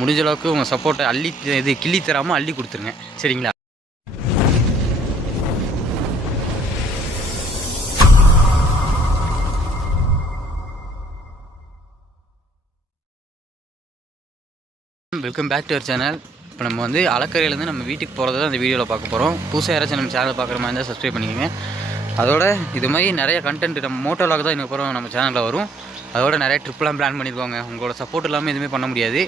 முடிஞ்ச அளவுக்கு உங்கள் சப்போர்ட்டை கிள்ளி தராமல் அள்ளி கொடுத்துருங்க. சரிங்களா? Welcome back to our channel. இப்போ நம்ம வந்து அலக்கரையிலேருந்து நம்ம வீட்டுக்கு போகிறது தான் அந்த வீடியோவில் பார்க்க போகிறோம். புதுசாக யாராச்சும் நம்ம சேனல் பார்க்குற மாதிரி இருந்தால் சப்ஸ்கிரைப் பண்ணிக்கோங்க. அதோட இது மாதிரி நிறைய கண்டென்ட் நம்ம மோட்டோலாக தான் இதுக்கப்புறம் நம்ம சேனலில் வரும். அதோட நிறைய ட்ரிப்லாம் பிளான் பண்ணியிருக்கோங்க. உங்களோட சப்போர்ட் இல்லாமல் எதுவுமே பண்ண முடியாது.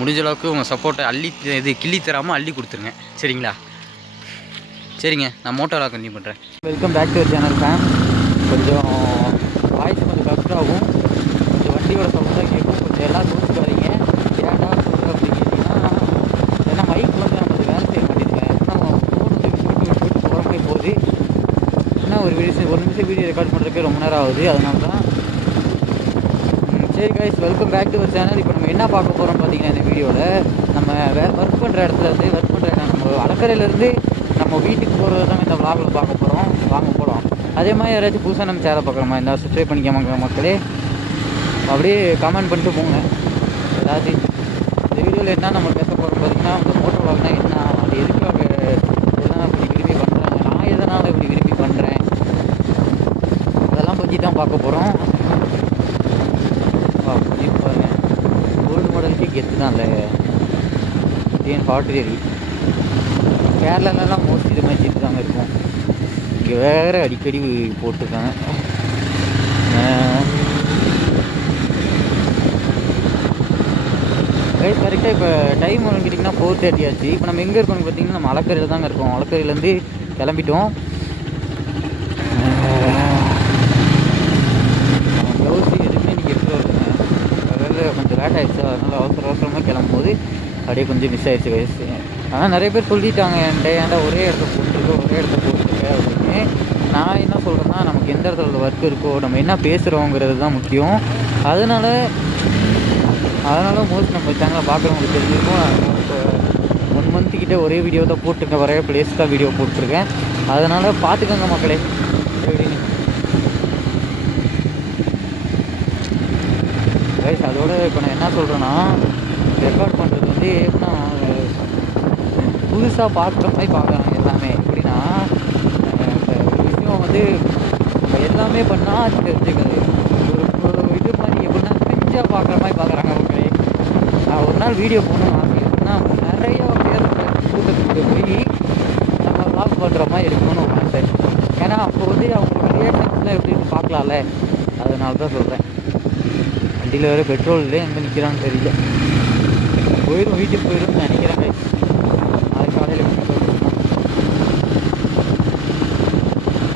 முடிஞ்ச அளவுக்கு உங்கள் சப்போர்ட்டை கிள்ளி தராமல் அள்ளி கொடுத்துருங்க. சரிங்களா? சரிங்க, நான் மோட்டோலாக கண்டினியூ பண்ணுறேன். Welcome back to our channel fan. கொஞ்சம் வாய்ஸ் கொஞ்சம் கஷ்டம் ஆகும், கொஞ்சம் வண்டியோட சவுண்ட் தான் கேட்கும். கொஞ்சம் எல்லாம் தோற்றுக்காதீங்க. ஏன்டா சொல்கிறேன் அப்படின்னு கேட்டிங்கன்னா, ஏன்னா மைக் வந்து நமக்கு வேலை செய்ய மாட்டேங்குங்க. நம்ம ஃபோன் வந்து விட்டு போகிற மாதிரி போகுது. ஏன்னா ஒரு நிமிஷம் வீடியோ ரெக்கார்ட் பண்ணுறதுக்கு ரொம்ப நேரம் ஆகுது. அதனால தான். சரி guys, welcome back to our channel. இப்போ நம்ம என்ன பார்க்க போகிறோம் பார்த்தீங்கன்னா, இந்த வீடியோவில் நம்ம ஒர்க் பண்ணுற இடத்துலேருந்து நம்ம அலக்கரையிலேருந்து நம்ம வீட்டுக்கு போகிறது தான் இந்த விளாகில் பார்க்க போகிறோம். வாங்க போகலாம். அதே மாதிரி யாராச்சும் புதுசாக நம்ம சேனல் பார்க்குறோமா இருந்தால் சப்ஸ்கிரைப் பண்ணிக்காம மக்களே, அப்படியே கமெண்ட் பண்ணிட்டு போங்க. அதாவது இந்த வீடியோவில் என்ன நம்ம பேச போகிறோம் பார்த்தீங்கன்னா, இந்த மோட்டோ விளாக்னா என்ன, அது எதுக்காக இதெல்லாம் இப்படி விரும்பி பண்ணுறாங்க, நான் எதனால் இப்படி விரும்பி பண்ணுறேன், அதெல்லாம் பற்றி தான் பார்க்க போகிறோம். பாருங்க, ஓல்டு மாடலுக்கே கெத்து தான் இல்லை. TN40 கேரளாலலாம் மோஸ்ட்லி இது மாதிரி ஜீப்பு தாங்க இருக்கும். இங்கே வேறு அடிக்கடி போட்டிருக்காங்க. கரெக்டாக இப்போ டைம் கேட்டிங்கன்னா 4:30 ஆச்சு. இப்போ நம்ம எங்கே இருக்கோம்னு பார்த்தீங்கன்னா, நம்ம அலக்கரையில் தாங்க இருக்கோம். அலக்கரையிலேருந்து கிளம்பிட்டோம். க்ளவுஸ் எதுவுமே நீங்கள் எடுத்து வருதுங்க. அதில் கொஞ்சம் லேட் ஆகிடுச்சு. அதனால் அவசரமாக கிளம்பும்போது அப்படியே கொஞ்சம் மிஸ் ஆகிடுச்சு வயசு. ஆனால் நிறைய பேர் சொல்லிட்டாங்க என்கிட்ட, ஏன்டா ஒரே இடத்த போட்டுருக்க அப்படின்னு. நான் என்ன சொல்கிறேன்னா, நமக்கு எந்த இடத்துல ஒர்க் இருக்கோ, நம்ம என்ன பேசுகிறோங்கிறது தான் முக்கியம். அதனால் மோஸ்ட் நம்ம சேனலை பார்க்குறவங்களுக்கு தெரிஞ்சிருக்கும். இப்போ 1 மந்த்துக்கிட்ட ஒரே வீடியோ தான் போட்டிருக்கேன், ஒரே பிளேஸ் தான் வீடியோ போட்டிருக்கேன். அதனால் பார்த்துக்கோங்க மக்களே. எப்படின்னு ரைஸ். அதோட இப்போ நான் என்ன சொல்கிறேன்னா, ரெக்கார்ட் பண்ணுறது வந்து எப்படின்னா, புதுசாக பார்க்குற மாதிரி பார்க்குறாங்க எல்லாமே. எப்படின்னா, ஒரு விஷயம் வந்து எல்லாமே பண்ணால் அது தெரிஞ்சுக்காது. ஒரு இது மாதிரி எப்படின்னா கிரிஞ்சாக பார்க்குற மாதிரி பார்க்குறாங்க மக்களே. நான் ஒரு நாள் வீடியோ போகணும்னு ஆசை. எப்படின்னா, நிறைய பேர் கூட்டத்துக்கு போய் நம்ம வ்ளாக் பண்ணுற மாதிரி இருக்கணும்னு ஒரு ஆசை. ஏன்னா அப்போ வந்து அவங்களோட ரியாக்ஷன்ஸ்லாம் எப்படின்னு பார்க்கலாம்ல. அதனால தான் சொல்கிறேன். வண்டியில் வேறு பெட்ரோல் இல்லை, எங்கே நிற்கிறான்னு தெரியல. வீட்டுக்கு போயிடும்னு நினைக்கிறேன். அது காலையில்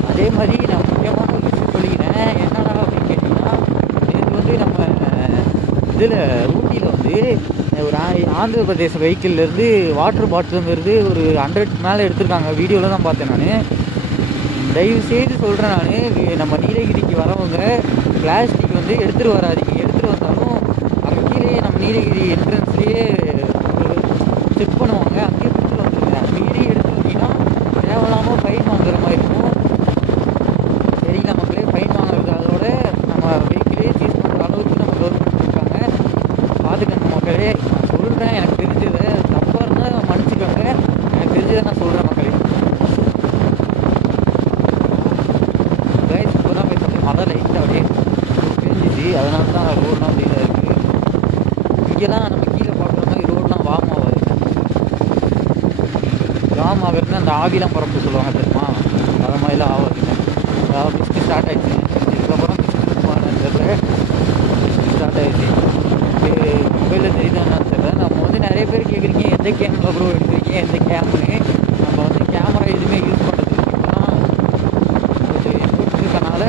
அதே மாதிரி நான் முக்கியமான ஒரு விஷயம் சொல்லிக்கிறேன். என்னடா அப்படின்னு கேட்டிங்கன்னா, நேற்று வந்து நம்ம இதில் ஊட்டியில் வந்து ஒரு ஆந்திர பிரதேச வெஹிக்கிள்லேருந்து வாட்டர் பாட்டிலுங்கிறது ஒரு 100 மேலே எடுத்திருக்காங்க. வீடியோவில் தான் பார்த்தேன் நான். தயவுசெய்து சொல்கிறேன், நான் நம்ம நீலகிரிக்கு வரவங்க பிளாஸ்டிக் வந்து எடுத்துகிட்டு வராதிங்க. எடுத்துகிட்டு வந்தாலும் அங்கே கீழே நம்ம நீலகிரி என்ட்ரன்ஸ்லேயே செக் பண்ணுவாங்க. அங்கேயே கொடுத்துட்டு வந்துருங்க. மீறி எடுத்து வந்தீங்கன்னா தேவையில்லாமல் ஃபைன் வாங்குற மாதிரி இருக்கும். சரிங்களா மக்களே? ஃபைன் வாங்குறது அதோட நம்ம வெஹிக்கிளே சீஸ் பண்ணுற அளவுக்கு நம்ம கவர்மெண்ட் இருக்காங்க. பார்த்துக்கங்க மக்களே. நான் சொல்கிறேன், எனக்கு தெரிஞ்சதை. தப்பாக இருந்தால் மன்னிச்சுக்கோங்க. எனக்கு தெரிஞ்சதை நான் சொல்கிறேன் மக்களே. கைஸ், இப்போ தான் பேசுகிறது. மழை லைட்டாக அப்படியே தெரிஞ்சிச்சு. அதனால தான் ரோடெலாம் அப்படியே இருக்குது. இங்கெல்லாம் நம்ம கீழே பார்க்குற மாதிரி ரோடெலாம் வார்ம் ஆகாது. ஜாம் ஆகிறதுனா அந்த ஆவிலாம் பரப்பு சொல்லுவாங்க தெரியுமா? அது மாதிரிலாம் ஆகாதுங்க. அதாவது பிஸ்கு ஸ்டார்ட் ஆகிடுச்சு. இதுக்கப்புறம் பிஸ்கு ஸ்டார்ட் ஆகிடுச்சு. மொபைலில் தெரியுது என்னன்னு தெரியல. நம்ம வந்து நிறைய பேர் கேட்குறீங்க, எந்த கேமரா ப்ரோ எடுக்கிறீங்க, எந்த கேமரா. நம்ம வந்து கேமரா எதுவுமே யூஸ் பண்ணுறது இல்லைன்னா கொஞ்சம் இன்புட் இருக்கனால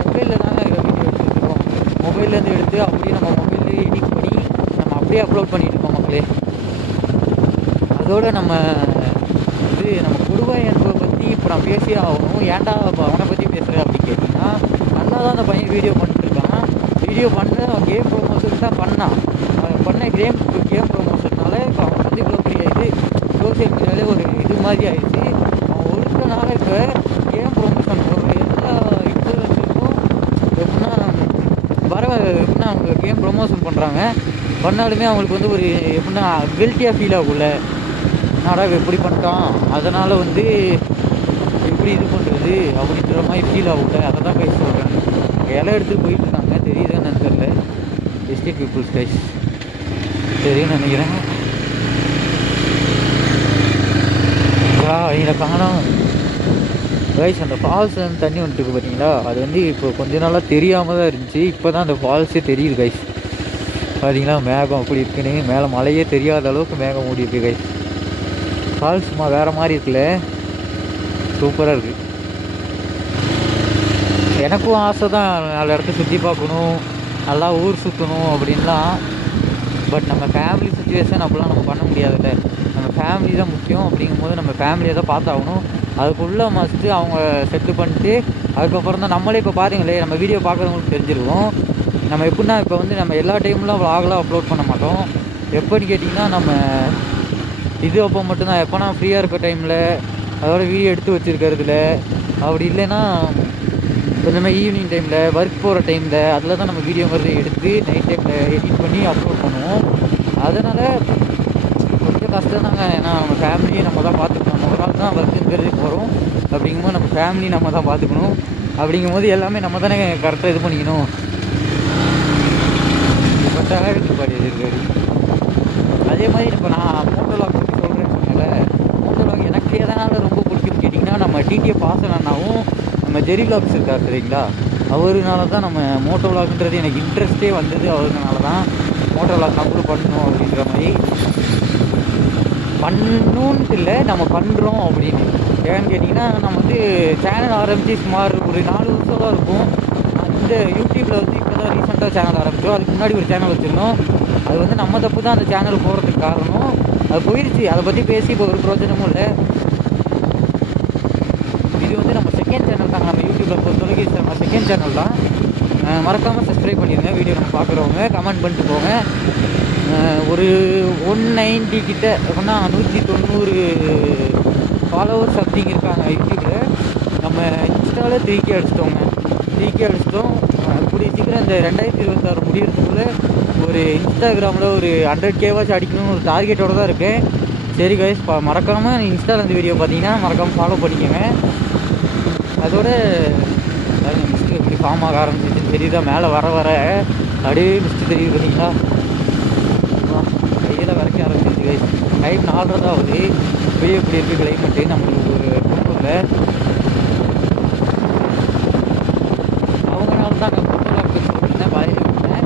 மொபைலில் தாங்க வீடியோ எடுத்துருக்கோம். மொபைல்லேருந்து எடுத்து அப்படியே நம்ம மொபைல்லேயே எடிட் பண்ணி நம்ம அப்படியே அப்லோட் பண்ணிட்டு இருக்கோம் மக்களே. அதோடு நம்ம கொடுவாய் என்பதை பற்றி இப்போ நான் பேசியே ஆகணும். ஏன்டா இப்போ அவனை பற்றி பேசுகிறேன் அப்படின்னு கேட்டிங்கன்னா, நல்லா தான் அந்த பையன் வீடியோ பண்ணிட்டுருக்கான். வீடியோ பண்ண கேம் ப்ரொமோஷன் தான் பண்ணான். பண்ண கேம் ப்ரொமோஷன்னால இப்போ அவன் வந்து இவ்வளோ பெரிய சோசியல் மீடியாவிலே ஒரு இது மாதிரி ஆகிடுச்சு. அவன் ஒருத்தனால இப்போ கேம் ப்ரொமோஷன் போடுற எல்லா இன்ஃப்ளூயன்ஸருக்கும் எப்படின்னா அவங்க கேம் ப்ரொமோஷன் பண்ணுறாங்க. பண்ணாலுமே அவங்களுக்கு வந்து ஒரு எப்படின்னா கில்ட்டியாக ஃபீல் ஆகும்ல, என்னடா எப்படி பண்ணிட்டான், அதனால் வந்து எப்படி இது பண்ணுறது அப்படின்ற மாதிரி ஃபீல் ஆகும்ல. அதை தான் கைஸ் சொல்கிறேன். இலை எடுத்துகிட்டு போயிட்டு இருக்காங்க, தெரியுது என்னன்னு தெரியல. எஸ்டேட் பீப்புள்ஸ் கைஸ் தெரியும்னு நினைக்கிறேன். இதில் காணோம் கைஸ். அந்த ஃபால்ஸ் வந்து தண்ணி வந்துட்டு பார்த்தீங்களா, அது வந்து இப்போ கொஞ்ச நாளாக தெரியாமல் தான் இருந்துச்சு. இப்போ தான் அந்த ஃபால்ஸே தெரியுது கைஸ். பார்த்தீங்களா மேகம் அப்படி இருக்குன்னு, மேலே மழையே தெரியாத அளவுக்கு மேகம் மூடி இருக்கு கைஸ். ஃபால்ஸ் சும்மா வேறு மாதிரி இருக்குல்ல, சூப்பராக இருக்குது. எனக்கும் ஆசை தான் நல்ல இடத்த சுற்றி பார்க்கணும், நல்லா ஊர் சுற்றணும் அப்படின்லாம். பட் நம்ம ஃபேமிலி சுச்சுவேஷன் அப்படிலாம் நம்ம பண்ண முடியாதுல்ல. நம்ம ஃபேமிலி தான் முக்கியம். அப்படிங்கும்போது நம்ம ஃபேமிலியை தான் பார்த்தாகணும். அதுக்குள்ளே மஸ்ட்டு அவங்க செட்டு பண்ணிட்டு அதுக்கப்புறம் தான் நம்மளே இப்போ பாருங்களே, நம்ம வீடியோ பார்க்குறவங்களுக்கு தெரிஞ்சிருக்கும். நம்ம எப்படின்னா இப்போ வந்து நம்ம எல்லா டைம்லாம் விலாகலாம் அப்லோட் பண்ண மாட்டோம். எப்போன்னு கேட்டிங்கன்னா நம்ம இது அப்போ மட்டும்தான், எப்போனா ஃப்ரீயாக இருக்க டைமில் அதோட வீடியோ எடுத்து வச்சுருக்கிறதுல, அப்படி இல்லைன்னா கொஞ்சமாக ஈவினிங் டைமில் ஒர்க் போகிற டைமில் அதில் தான் நம்ம வீடியோங்கிறது எடுத்து நைட் டைமில் எடிட் பண்ணி அப்லோட் பண்ணுவோம். அதனால் கொஞ்சம் கஷ்டம் தாங்க. ஏன்னா நம்ம ஃபேமிலியை நம்ம தான் பார்த்துக்கணும். ஒரு நாள் தான் ஒர்க்குங்கிறது போகிறோம். அப்படிங்கும்போது நம்ம ஃபேமிலி நம்ம தான் பார்த்துக்கணும். அப்படிங்கும்போது எல்லாமே நம்ம தானே கரெக்டாக இது பண்ணிக்கணும். இப்போ டேரக்ட் பாடி இருக்காரு. அதே மாதிரி இப்போ நான் மோட்டோலாக் பற்றி சொல்கிறேன்னு சொன்னேன்ல, மோட்டோலாக் எனக்கு எதனால் ரொம்ப பிடிக்கும்னு கேட்டிங்கன்னா, நம்ம டிடிஎஃப் வாசனாவும் நம்ம ஜெரி விலாக்ஸ் இருக்கார் தெரியுங்களா, அவருனால தான் நம்ம மோட்டோலாக்ன்றது எனக்கு இன்ட்ரெஸ்ட்டே வந்தது. அவருனால தான் மோட்டோலாக் நம்மளும் பண்ணணும் அப்படின்ற மாதிரி, பண்ணணுன்ட்டு இல்லை நம்ம பண்ணுறோம் அப்படின்னு. ஏன்னு கேட்டிங்கன்னா, நம்ம வந்து சேனல் ஆரம்பித்து சுமார் ஒரு 4 வருஷம் தான் இருக்கும். இந்த யூடியூப்பில் வந்து இப்போ தான் ரீசெண்டாக சேனல் ஆரம்பித்தோம். அதுக்கு முன்னாடி ஒரு சேனல் வச்சுருந்தோம். அது வந்து நம்ம தப்பு தான் அந்த சேனல் போகிறதுக்கு காரணம். அது போயிடுச்சு, அதை பற்றி பேசி இப்போ ஒரு பிரோஜனமும் இல்லை. இது வந்து நம்ம செகண்ட் சேனல் தாங்க. நம்ம யூடியூப்பில் பொறுத்தவரைக்கும் நம்ம செகண்ட் சேனல் தான். மறக்காமல் சப்ஸ்கிரைப் பண்ணிடுங்க. வீடியோ நம்ம பார்க்குறவங்க கமெண்ட் பண்ணிட்டு போங்க. ஒரு 190 கிட்ட அப்படின்னா 190 ஃபாலோவர்ஸ் சம்திங் இருக்காங்க யூடியூப்பில். நம்ம இன்ஸ்டாவில் 3K அடிச்சிட்டோங்க. 3K அடிச்சிட்டோம். கூடிய சீக்கிரம் இந்த 2026 முடியறதுக்குள்ளே ஒரு இன்ஸ்டாகிராமில் ஒரு 100K வாச்சும் அடிக்கணும்னு ஒரு டார்கெட்டோடு தான் இருக்கேன். சரி கைஸ், மறக்காமல் இன்ஸ்டாவில் இந்த வீடியோ பார்த்தீங்கன்னா மறக்காமல் ஃபாலோ பண்ணிக்கோங்க. அதோட மிஸ்ட்டு எப்படி ஃபார்ம் ஆக ஆரம்பிச்சிச்சுன்னு தெரியுதா, மேலே வர வர அப்படியே மிஸ்ட்டு தெரியுது பார்த்தீங்களா, கையில் வரைக்க ஆரம்பிச்சிருச்சு கைஸ். டைம் 4:30 தான் ஆகுது. இப்போயே இப்படி இருக்குது கிளைமேட்டு. நம்மளுக்கு ஒரு குடும்பத்தில் அவங்களால தான் மோட்டோலாக் சொல்லியிருந்தேன், பாதியில் விட்டேன்.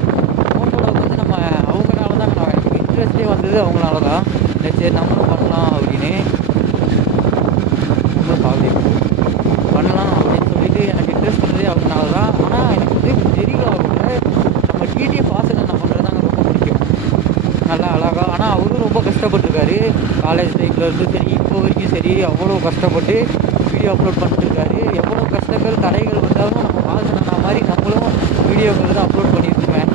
மோட்டோலாக் வந்து நம்ம அவங்களால தான் எனக்கு இன்ட்ரெஸ்ட்டே வந்தது. அவங்களால தான் சரி நம்மளும் பண்ணலாம் அப்படின்னு பண்ணலாம் அப்படின்னு சொல்லிட்டு எனக்கு இன்ட்ரெஸ்ட் இருந்தது அவங்களால தான். ஆனால் எனக்கு வந்து தெரியல நம்ம டிடிஎஃப் வாசனை நான் பண்ணுறதாங்க ரொம்ப பிடிக்கும். நல்லா அழகாக. ஆனால் அவரும் ரொம்ப கஷ்டப்பட்டுருக்காரு. காலேஜ் டைமில் இருந்து சரி இப்போ வரைக்கும் சரி அவ்வளோ கஷ்டப்பட்டு வீடியோ அப்லோட் பண்ணிட்டுருக்காரு. எவ்வளோ கஷ்டங்கள் தடைகள் வந்தாலும் நம்ம வாசனை மாதிரி நம்மளும் வீடியோக்கள் தான் அப்லோட் பண்ணிட்டுருவேன்.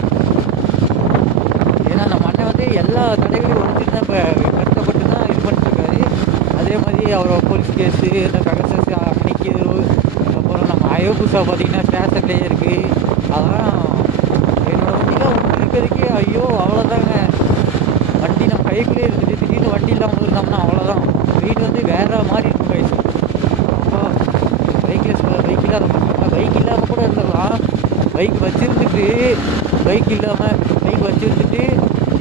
ஏன்னா நம்ம அண்ணன் வந்து எல்லா தடைகளையும் உடச்சிட்டு தான் இப்போ கஷ்டப்பட்டு தான் இது பண்ணிட்டுருக்காரு. அதே மாதிரி அவர் போலீஸ் கேஸு, இந்த ககசஸ் அன்னைக்கு அப்புறம் நம்ம அயோபுசா பார்த்திங்கன்னா ஸ்டேஷன்லேயே இருக்குது. அதெல்லாம் என்னோடய வண்டிலாம் இருக்கிறதுக்கே ஐயோ அவ்வளோதாங்க. வண்டி நம்ம கைக்குள்ளே இருந்துட்டு திடீர்னு வண்டி இல்லாமல் இருந்தோம்னா அவ்வளோதான். வெயிட் வந்து வேறு மாதிரி இருக்கும் கைஸ். அப்போ பைக் இல்லாமல் கூட இருந்துடலாம். பைக் வச்சுருந்துட்டு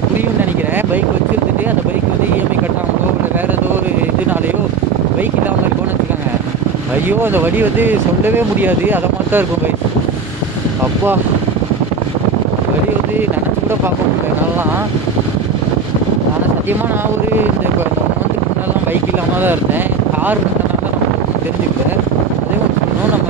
புரியும்னு நினைக்கிறேன். பைக் வச்சுருந்துட்டு அந்த பைக் வந்து இஎம்ஐ கட்டாமலோ இல்லை வேறு ஏதோ ஒரு இதுனாலேயோ பைக் இல்லாமல் இருக்கும்னு வச்சுக்கோங்க, ஐயோ அந்த வழி வந்து சொல்லவே முடியாது. அதை மாதிரி தான் இருக்கும் பைக். அப்பா வழி வந்து நினச்சி கூட பார்க்க முடியல என்னாலாம். ஆனால் சத்தியமாக நான் ஒரு இந்த இப்போ 1 மந்த்துக்கு முன்னெல்லாம் பைக் இல்லாமல் தான் இருந்தேன். கார் இருந்தனால தான் நம்ம தெரிஞ்சுக்கல. அதே மாதிரி சொன்னோம், நம்ம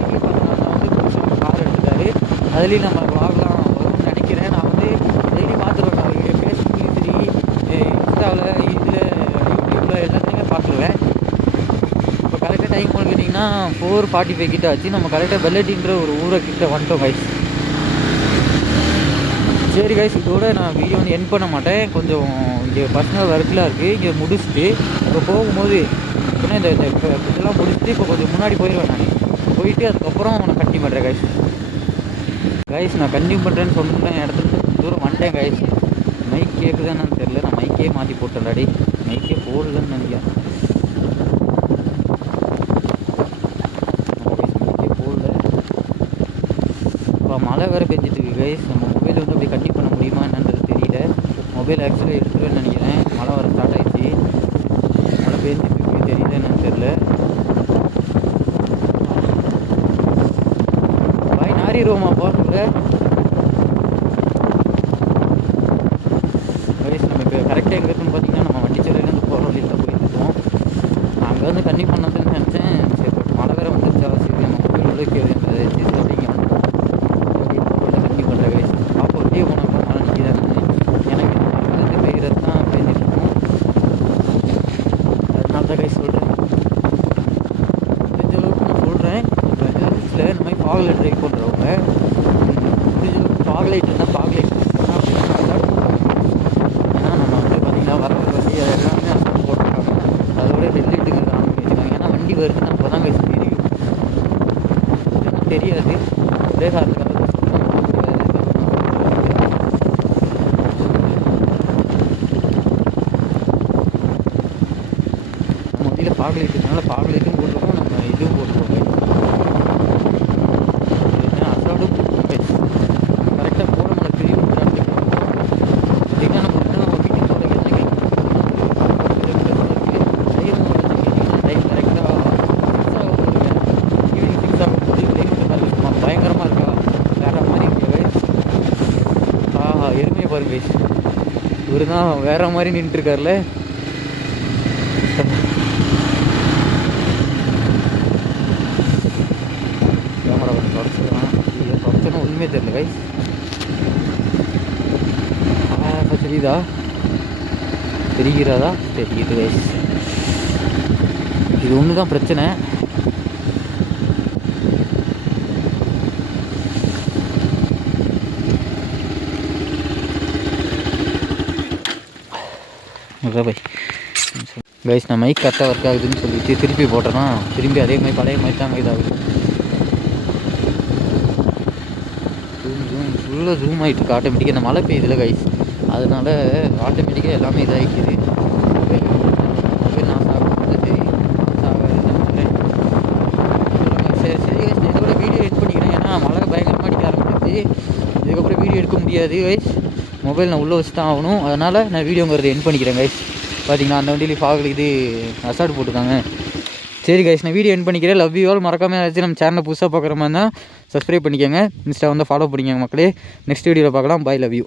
வீடியோ பார்த்தனால வந்து புதுசாக கார் எடுத்துட்டாரு. அதுலேயும் நம்ம vlogலாம் வரும்னு நினைக்கிறேன். நான் வந்து டெய்லி பார்த்துருவேன். நான் ஃபேஸ்புக்லேயும் சரி இன்ஸ்டாவில் இதில் யூடியூப்பில் எல்லாத்தையுமே பார்த்துருவேன். இப்போ கரெக்டாக டைம் ஒன்று கேட்டிங்கன்னா 4:45 கிட்ட ஆச்சு. நம்ம கரெக்டாக பெல்லட்டின்ற ஒரு ஊரை கிட்ட வந்துட்டோம் கைஸ். சரி கைஸ், இதோட நான் வீடியோ வந்து எண்ட் பண்ண மாட்டேன். கொஞ்சம் இங்கே பர்சனல் ஒர்க்கெலாம் இருக்குது. இங்கே முடிச்சுட்டு இப்போ போகும்போது இப்போனா இந்த இதெல்லாம் முடிச்சுட்டு இப்போ கொஞ்சம் முன்னாடி போயிடுவேன். நான் போயிட்டு அதுக்கப்புறம் நான் கண்டினியூ பண்ணுறேன் கைஸ். நான் கண்டினியூ பண்ணுறேன்னு சொன்னேன் இடத்துல தூரம் வந்துட்டேன் கைஸ். கேட்குதான்னு தெரியல. நான் மைக்கே மாற்றி போட்டேன்டாடி, மைக்கே போடலன்னு நினைக்கிறேன். மைக்கே போடல. இப்போ மழை வேறு பெஞ்சிட்டு இருக்கு கைஸ். நம்ம மொபைல் வந்து அப்படி கண்டிப்பாக பண்ண முடியுமா என்னன்றது தெரியல. மொபைல் ஆக்சுவலாக எடுத்துருவேன்னு நினைக்கிறேன். மழை வர ஸ்டார்ட் ஆகிடுச்சு. மழை பெஞ்சிட்டு இருக்கு, தெரியல என்னன்னு தெரில. பாய் நாரிடுவோமா போகிறதுல கைஸ். நம்ம இப்போ கரெக்டாக எங்கே இருக்குன்னு பார்த்தீங்கன்னா நம்ம வண்டிச்சேரியிலேருந்து போகிற வழியில் தான் போயிருக்கோம். அங்கே வந்து கண்ணி பண்ணதுன்னு நினச்சேன். சரி பட் மழை வேறு வந்துருச்சா, சரி நம்ம மொபைல் உழைக்கிறது அப்படிங்க கண்ணி பண்ணுற கைஸ். அப்போ வெளியே போனப்போ மழை நிற்கிறாங்க. எனக்கு இந்த மரத்துலேருந்து பெய்கிறது தான் பெஞ்சிட்டு இருக்கும். அதனால தான் கைஸ் சொல்கிறேன். முடிஞ்ச அளவுக்கு நான் சொல்கிறேன். இப்போ ஹில்ஸில் இந்த மாதிரி ஃபாகில் ட்ரைவ் பண்ணுறவங்க முடிஞ்ச அளவுக்கு ஃபாக் லைட் இருந்தால் ஃபாக் லைட் வர வண்டி எல்லாமே அசால்ட் போட்டிருக்காங்க. அதோட ஹெட்லைட்டுக்கு ஆன் பண்ணி வச்சுருக்காங்க. ஏன்னா வண்டி வருதுன்னு அப்போ தான் கைஸ் தெரியும், ஏன்னா தெரியாது. ஒரே காரணத்துக்காக நம்ம வண்டியில் ஃபாக் லைட் இருக்கனால ஃபாக் லைட்டும் போட்டிருக்கோம், நம்ம இதுவும் போட்டிருக்கோம். ஏன்னா அசால்ட்டும் போட்டிருக்கோம் கைஸ். கரெக்டாக போகிற நம்மளை பெரிய டிராஃபிக் பார்த்திங்கன்னா நம்ம பயங்கரமாக இருக்கா, வேற மாதிரி இருக்கு கைஸ். எருமையை பாருங்க கைஸ், இவரு தான் வேற மாதிரி நின்றுருக்காருல. கேமரா கொஞ்சம் தொடச்சிடலாம். தொடச்சோன்னா ஒன்றுமே தெரியல கைஸ். இப்போ தெரியுதா, தெரிகிறதா? தெரியுது கைஸ். இது ஒன்று தான் பிரச்சனை. பை கைஸ், நான் மைக் கரெக்டாக ஒர்க் ஆகுதுன்னு சொல்லிட்டு திருப்பி போட்டேன்னா திரும்பி அதே மாதிரி பழைய மாதிரி தான் இதாகுது. ஃபுல்லாக ஜூம் ஆகிட்டு இருக்கு ஆட்டோமேட்டிக்காக. இந்த மழை பெய்யுதுல கைஸ், அதனால ஆட்டோமேட்டிக்காக எல்லாமே இதாகிக்குது. மொபைல் நாசம் ஆகும்போது சரி நாசம் ஆகாதுன்னு நினைக்கிறேன். சரி சரி கைஸ், நான் இதோட வீடியோ எட் பண்ணிக்கிறேன். ஏன்னா மழை பயங்கரமாக அடிக்க ஆரம்பிச்சிருச்சு. இதுக்கப்புறம் வீடியோ எடுக்க முடியாது கைஸ். மொபைல் நான் உள்ளே வச்சு தான் ஆகணும். அதனால் நான் வீடியோங்கிறது எண்ட் பண்ணிக்கிறேன் கைஸ். பார்த்தீங்கன்னா அந்த வண்டியிலே ஃபாகில் இது அசால்ட் போட்டுருக்காங்க. சரி கைஸ், நான் வீடியோ எண்ட் பண்ணிக்கிறேன். Love you all. மறக்காமல் ஏதாச்சும் நம்ம சேனலை புதுசாக பார்க்குற மாதிரி தான் சப்ஸ்கிரைப் பண்ணிக்கோங்க. இன்ஸ்டா வந்து ஃபாலோ பண்ணிக்கோங்க மக்களே. நெக்ஸ்ட் வீடியோவில் பார்க்கலாம். பாய், லவ் யூ.